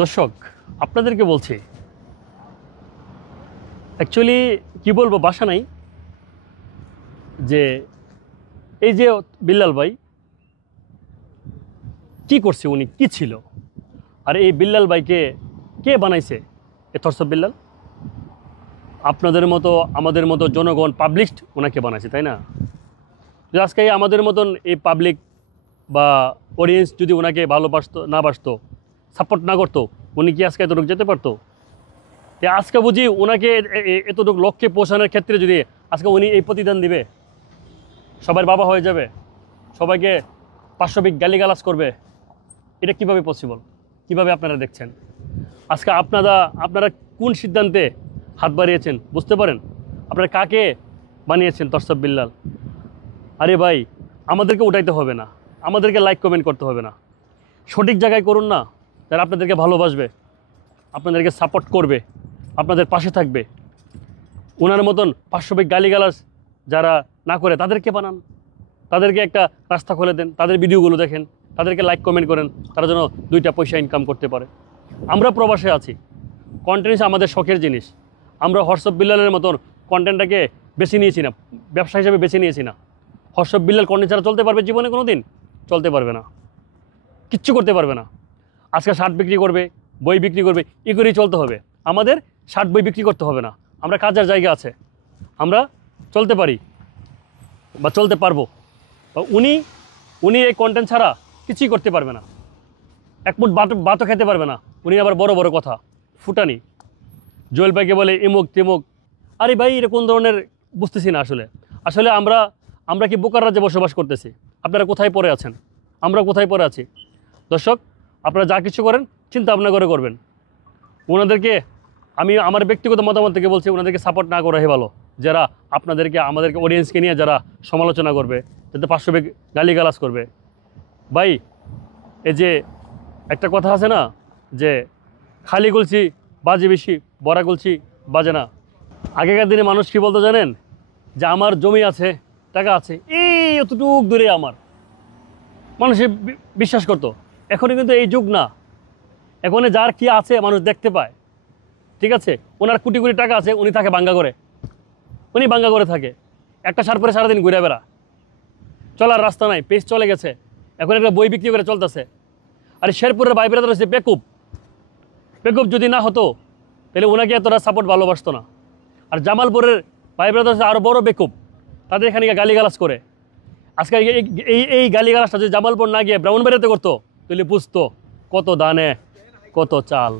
দর্শক আপনাদেরকে বলছি, অ্যাকচুয়ালি কি বলবো, ভাষা নাই। যে এই যে বিল্লাল ভাই কি করছে, উনি কি ছিল, আর এই বিল্লাল ভাইকে কে বানাইছে? এ থরসব বিল্লাল আপনাদের মতো আমাদের মতো জনগণ পাবলিশড ওনাকে বানাইছে, তাই না? যে আজকে আমাদের মতন এই পাবলিক বা অডিয়েন্স যদি ওনাকে ভালোবাসতো, না বাসতো, সাপোর্ট না করতো, উনি কি আজকে এতটুকু যেতে পারতো? আজকে বুঝি ওনাকে এতটুকু লক্ষ্যে পৌঁছানোর ক্ষেত্রে যদি আজকে উনি এই প্রতিদান দিবে, সবার বাবা হয়ে যাবে, সবাইকে পাশবিক গালিগালাজ করবে, এটা কিভাবে পসিবল? কিভাবে আপনারা দেখছেন? আজকে আপনারা কোন সিদ্ধান্তে হাত বাড়িয়েছেন বুঝতে পারেন? আপনারা কাকে বানিয়েছেন থরসব বিল্লাল? আরে ভাই, আমাদেরকে উঠাইতে হবে না, আমাদেরকে লাইক কমেন্ট করতে হবে না, সঠিক জায়গায় করুন না। যারা আপনাদেরকে ভালোবাসবে, আপনাদেরকে সাপোর্ট করবে, আপনাদের পাশে থাকবে, ওনার মতন পাশবিক গালিগালাজ যারা না করে তাদেরকে বানান, তাদেরকে একটা রাস্তা খুলে দেন, তাদের ভিডিওগুলো দেখেন, তাদেরকে লাইক কমেন্ট করেন, তারা যেন দুইটা পয়সা ইনকাম করতে পারে। আমরা প্রবাসে আছি, কন্টেন্ট আমাদের শখের জিনিস। আমরা থরসব বিল্লালের মতন কন্টেন্টটাকে বেছে নিয়েছি না, ব্যবসা হিসেবে বেছে নিয়েছি না। থরসব বিল্লাল কন্টেন্ট ছাড়া চলতে পারবে জীবনে? কোনো দিন চলতে পারবে না, কিচ্ছু করতে পারবে না। আজকে শার্ট বিক্রি করবে, বই বিক্রি করবে, ই করেই চলতে হবে। আমাদের শার্ট বই বিক্রি করতে হবে না, আমরা কাজের জায়গা আছে, আমরা চলতে পারি বা চলতে পারবো। উনি এই কন্টেন্ট ছাড়া কিছুই করতে পারবে না, এক মুঠ ভাতও খেতে পারবে না। উনি আবার বড় বড় কথা ফুটানি, জোয়েল ভাইকে বলে এমুক তেমুক। আরে ভাই, এটা কোন ধরনের বুঝতেছি না। আসলে আমরা কি বোকার রাজ্যে বসবাস করতেছি? আপনারা কোথায় পড়ে আছেন, আমরা কোথায় পড়ে আছি? দর্শক, আপনারা যা কিছু করেন চিন্তা ভাবনা করে করবেন। ওনাদেরকে আমি আমার ব্যক্তিগত মতামত থেকে বলছি, ওনাদেরকে সাপোর্ট না করাই ভালো। যারা আমাদেরকে অডিয়েন্সকে নিয়ে যারা সমালোচনা করবে, যাতে পাশবিক গালিগালাজ করবে। ভাই, এই যে একটা কথা আছে না, যে খালি গুলছি বাজে বেশি, বড়া গুলছি বাজে না। আগেকার দিনে মানুষ কি বলতো জানেন? যে আমার জমি আছে, টাকা আছে, এই এতটুক দূরে আমার, মানুষে বিশ্বাস করতো। এখন কিন্তু এই যুগ না, এখন যার কি আছে মানুষ দেখতে পায়। ঠিক আছে, ওনার কোটি কোটি টাকা আছে, উনি থাকে বাঙ্গা করে, উনি বাঙ্গা করে থাকে, একটা শার্ট পরে সারাদিন ঘুরে বেড়া, চলার রাস্তা নাই, পেজ চলে গেছে, এখন একটা বই বিক্রি করে চলতেছে। আর শেরপুরের ভাই ব্রাদার হচ্ছে বেকুব। যদি না হতো তাহলে ওনাকে এতটা সাপোর্ট ভালোবাসতো না। আর জামালপুরের ভাই ব্রাদার হচ্ছে আরও বড় বেকুব, তাদের এখানে গালিগালাজ করে। আজকে এই গালিগালাজটা যদি জামালপুর না গিয়ে ব্রাহ্মণবাড়িয়াতে করতো, তাহলে বুঝতো কত দানে কত চাল।